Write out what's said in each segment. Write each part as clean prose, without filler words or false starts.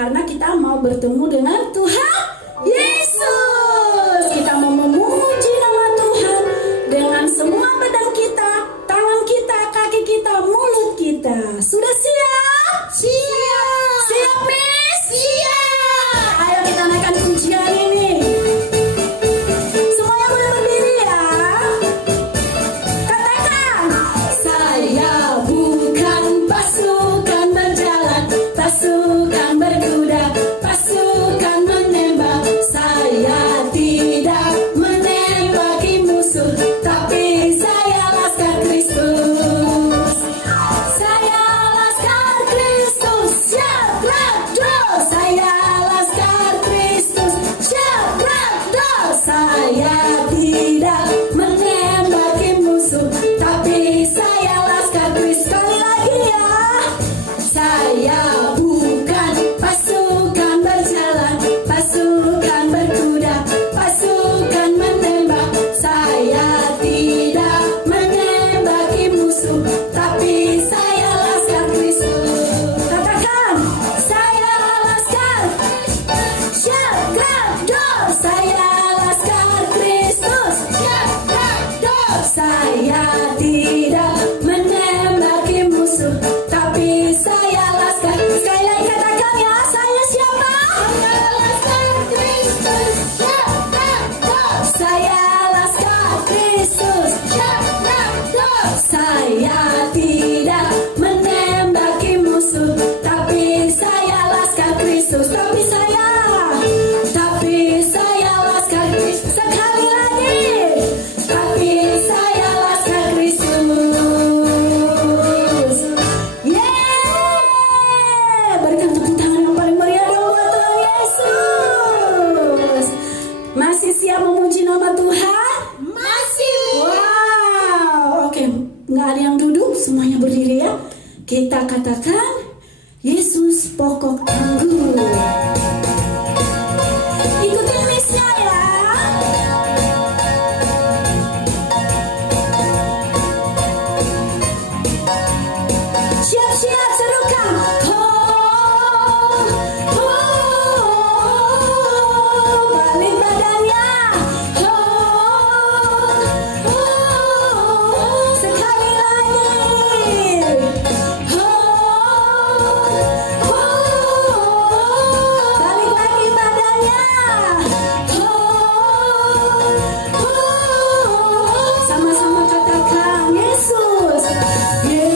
karena kita mau bertemu dengan Tuhan Yesus. Kita mau memuji nama Tuhan dengan semua badan kita, tangan kita, kaki kita, mulut kita. Sudah siap? Siap. Siap, Miss? Siap. Ayo kita naikkan pujian ini. Semuanya boleh berdiri ya. Katakan, saya bukan pasukan berjalan, pasukan berkuda, pasukan menembak. Saya tidak menembaki musuh, tapi saya laskar Kristus. Saya laskar Kristus, siap rado. Saya laskar Kristus, siap rado. Saya tidak menembaki musuh, tapi saya laskar Kristus. Sekali lagi ya. Saya bukan pasukan berjalan, pasukan berkuda, pasukan menembak. Saya tidak menembaki musuh, tapi saya laskar Kristus. Katakan, saya laskar, siap rado. Saya laskar Kristus, siap rado. Saya tidak menembaki musuh, tapi saya laskar. Sekali lagi katakan ya, saya siapa? Saya laskar Kristus, siap rado. Saya laskar Kristus, Siap rado. saya tidak menembaki musuh, tapi saya laskar Kristus. Tapi saya laskar Kristus. Sekali lagi, tapi saya laskar Kristus. Yeay, berikan tepuk tangan yang paling meriah dong buat Tuhan Yesus. Masih siap memuji nama Tuhan? Masih. Wow, oke, nggak ada yang duduk, semuanya berdiri ya. Kita katakan, Yesus pokok anggur. Ikutin Miss-nya ya. Siap-siap serukan. Balik badannya. Sekali lagi. Balik lagi badannya. Sama-sama katakan, Yesus, Yesus.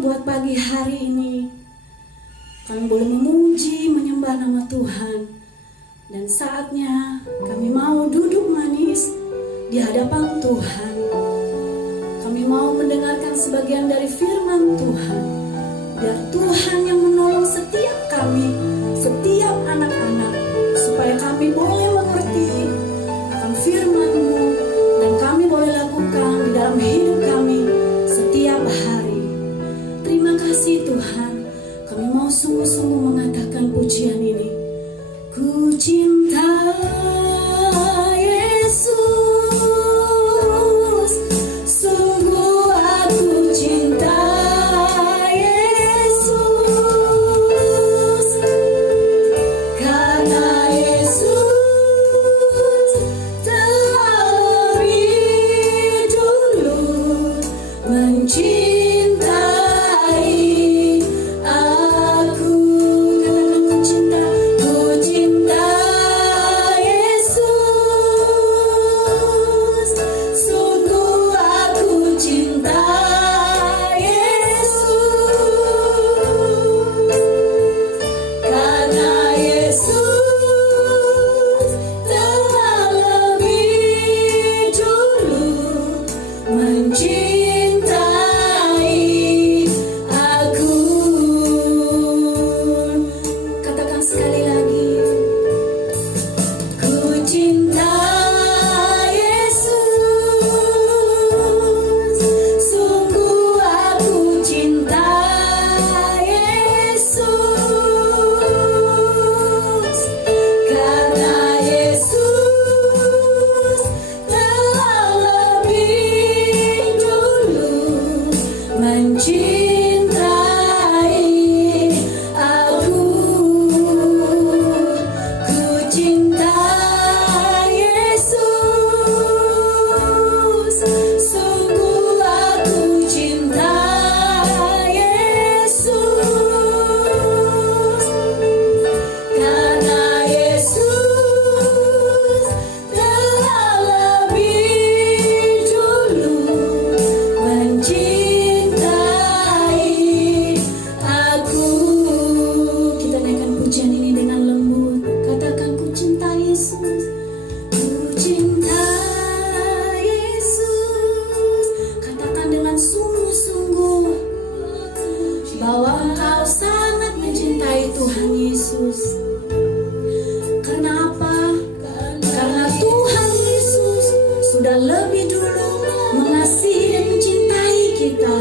buat pagi hari ini. Kami boleh memuji, menyembah nama Tuhan. Dan saatnya kami mau duduk manis di hadapan Tuhan. Kami mau mendengarkan sebagian dari firman Tuhan. Biar Tuhan yang menolong setiap kami, setiap anak-anak, supaya kami boleh mengerti akan firman-Mu dan kami boleh lakukan di dalam hidup kami setiap hari. Terima kasih Tuhan. Kami mau sungguh-sungguh mengatakan pujian ini. Ku cinta Yesus, sungguh aku cinta Yesus, karena Yesus telah lebih dulu mencintai aku. Katakan ku cinta Yesus, sungguh aku cinta Yesus, karena Yesus telah lebih dulu mencintai aku. Katakan sekali lagi. Ku cinta Yesus, sungguh aku cinta Yesus, karena Yesus telah lebih dulu mencintai aku. Ku cinta Yesus, sungguh aku cinta Yesus, karena Yesus telah lebih dulu mencintai aku. Kita naikkan pujian ini dengan lembut. Katakan ku cinta Yesus, ku cinta Yesus. Katakan dengan sungguh-sungguh bahwa engkau sangat mencintai Tuhan Yesus. Karena apa? Karena Tuhan Yesus sudah lebih dulu mengasihi dan mencintai kita.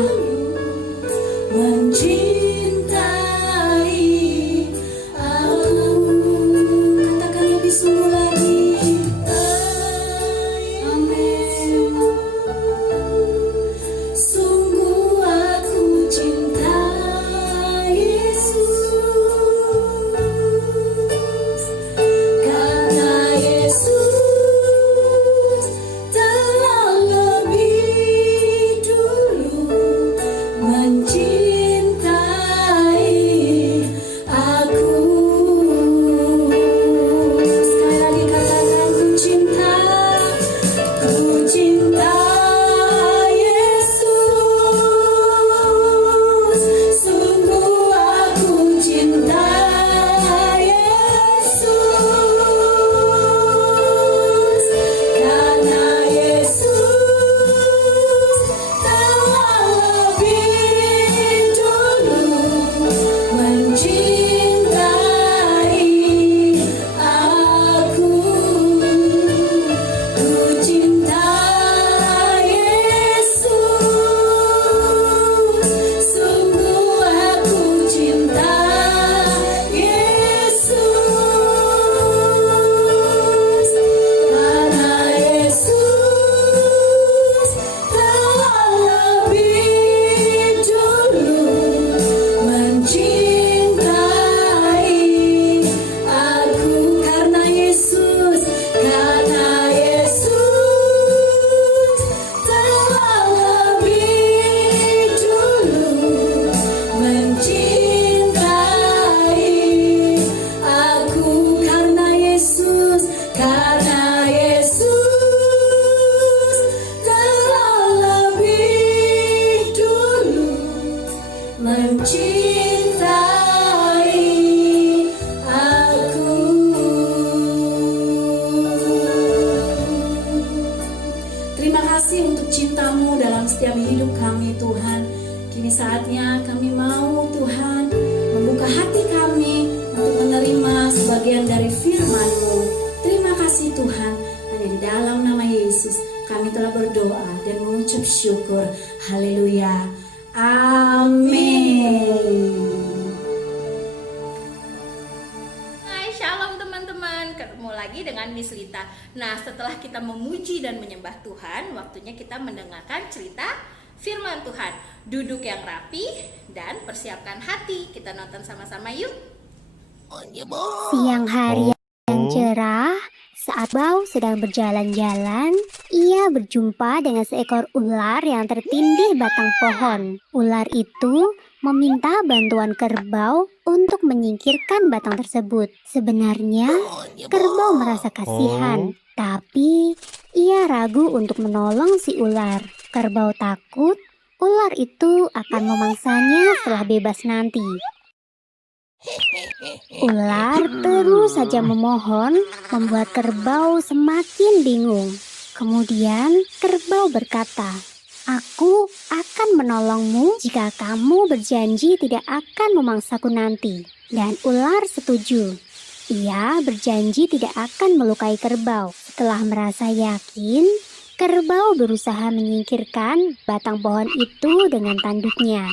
Mencintai aku. Katakan lebih sungguh lagi. Amin. Sungguh aku cinta Yesus, karena Yesus telah lebih dulu kasih untuk cinta-Mu dalam setiap hidup kami Tuhan. Kini saatnya kami mau Tuhan membuka hati kami untuk menerima sebagian dari firman-Mu. Terima kasih Tuhan, hanya di dalam nama Yesus kami telah berdoa dan mengucap syukur. Haleluya. Amin. Hai, shalom teman-teman. Ketemu lagi dengan Miss Lita. Nah, setelah kita memuji dan menyembah Tuhan, waktunya kita mendengarkan cerita firman Tuhan. Duduk yang rapi dan persiapkan hati. Kita nonton sama-sama yuk. Siang hari yang cerah, saat Bau sedang berjalan-jalan, ia berjumpa dengan seekor ular yang tertindih batang pohon. Ular itu meminta bantuan kerbau untuk menyingkirkan batang tersebut. Sebenarnya, kerbau merasa kasihan, tapi ia ragu untuk menolong si ular. Kerbau takut ular itu akan memangsanya setelah bebas nanti. Ular terus saja memohon, membuat kerbau semakin bingung. Kemudian kerbau berkata, "Aku akan menolongmu jika kamu berjanji tidak akan memangsaku nanti." Dan ular setuju. Ia berjanji tidak akan melukai kerbau. Setelah merasa yakin, kerbau berusaha menyingkirkan batang pohon itu dengan tanduknya.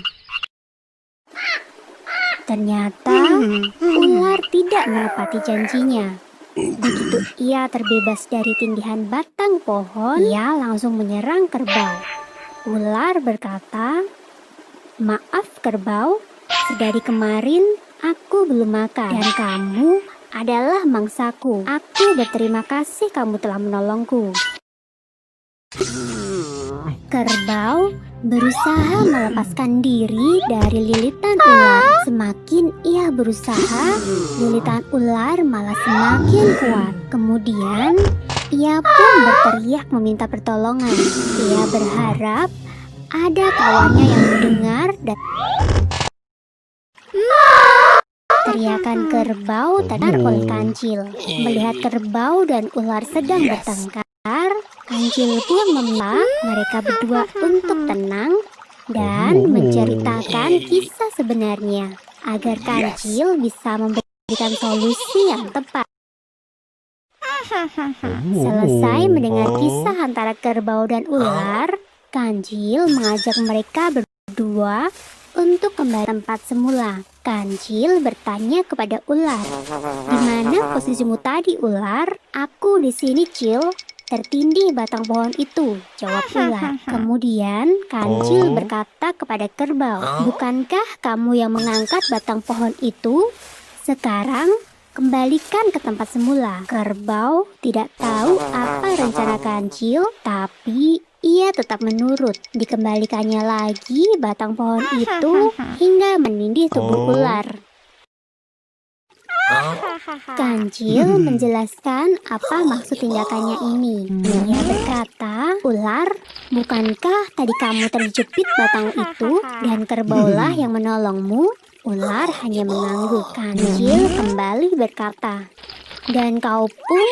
Ternyata ular tidak menepati janjinya. Begitu ia terbebas dari tindihan batang pohon, ia langsung menyerang kerbau. Ular berkata, "Maaf kerbau, sedari kemarin aku belum makan dan kamu adalah mangsaku. Aku berterima kasih kamu telah menolongku." Kerbau berusaha melepaskan diri dari lilitan ular. Semakin ia berusaha, lilitan ular malah semakin kuat. Kemudian, ia pun berteriak meminta pertolongan. Ia berharap ada kawannya yang mendengar dan teriakan kerbau terdengar oleh kancil. Melihat kerbau dan ular sedang bertengkar, kancil pun meminta mereka berdua untuk tenang dan menceritakan kisah sebenarnya agar kancil bisa memberikan solusi yang tepat. Selesai mendengar kisah antara kerbau dan ular, kancil mengajak mereka berdua untuk kembali tempat semula. Kancil bertanya kepada ular, "Di mana posisimu tadi, ular?" "Aku di sini, Cil. Tertindih batang pohon itu," jawab ular. Kemudian kancil berkata kepada kerbau, "Bukankah kamu yang mengangkat batang pohon itu? Sekarang kembalikan ke tempat semula." Kerbau tidak tahu apa rencana kancil, tapi ia tetap menurut. Dikembalikannya lagi batang pohon itu hingga menindih tubuh ular. Kancil menjelaskan apa maksud tindakannya ini. Ia berkata, "Ular, bukankah tadi kamu terjepit batang itu dan kerbaulah yang menolongmu?" Ular hanya mengangguk. Kancil kembali berkata, "Dan kau pun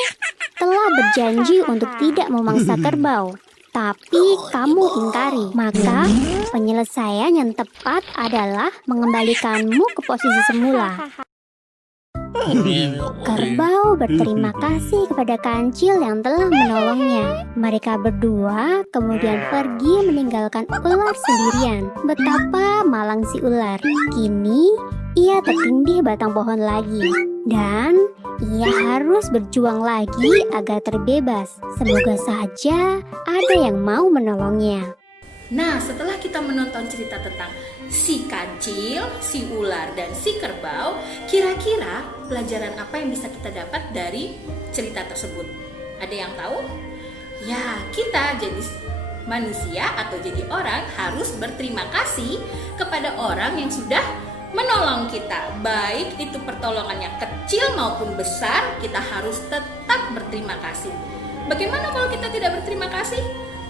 telah berjanji untuk tidak memangsa kerbau, tapi kamu ingkari. Maka penyelesaian yang tepat adalah mengembalikanmu ke posisi semula." Kerbau berterima kasih kepada kancil yang telah menolongnya. Mereka berdua kemudian pergi meninggalkan ular sendirian. Betapa malang si ular. Kini ia tertindih batang pohon lagi. Dan ia harus berjuang lagi agar terbebas. Semoga saja ada yang mau menolongnya. Nah, setelah kita menonton cerita tentang si kancil, si ular, dan si kerbau, kira-kira pelajaran apa yang bisa kita dapat dari cerita tersebut? Ada yang tahu? Ya, kita jadi manusia atau jadi orang harus berterima kasih kepada orang yang sudah menolong kita. Baik itu pertolongannya kecil maupun besar, kita harus tetap berterima kasih. Bagaimana kalau kita tidak berterima kasih?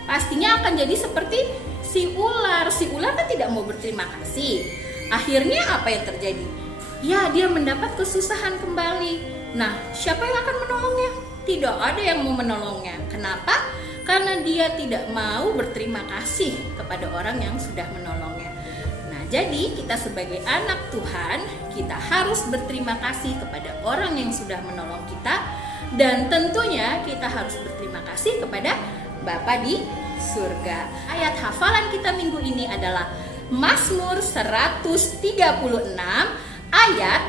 Pastinya akan jadi seperti si ular. Si ular kan tidak mau berterima kasih. Akhirnya apa yang terjadi? Ya, dia mendapat kesusahan kembali. Nah, siapa yang akan menolongnya? Tidak ada yang mau menolongnya. Kenapa? karena dia tidak mau berterima kasih kepada orang yang sudah menolongnya. Nah, jadi kita sebagai anak Tuhan, kita harus berterima kasih kepada orang yang sudah menolong kita, dan tentunya kita harus berterima kasih kepada Bapa di surga. Ayat hafalan kita minggu ini adalah Mazmur 136 ayat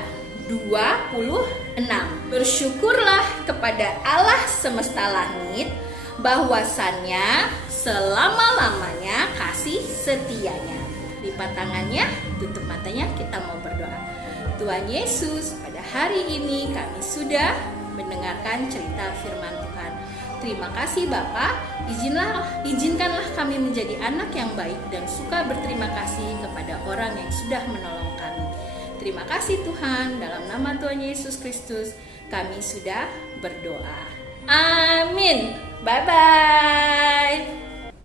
26. Bersyukurlah kepada Allah semesta langit, bahwasannya selama-lamanya kasih setianya. Lipat tangannya, tutup matanya, kita mau berdoa. Tuhan Yesus, pada hari ini kami sudah mendengarkan cerita firman Tuhan. Terima kasih Bapa, izinkanlah kami menjadi anak yang baik dan suka berterima kasih kepada orang yang sudah menolong kami. Terima kasih Tuhan, dalam nama Tuhan Yesus Kristus kami sudah berdoa. Amin. Bye-bye.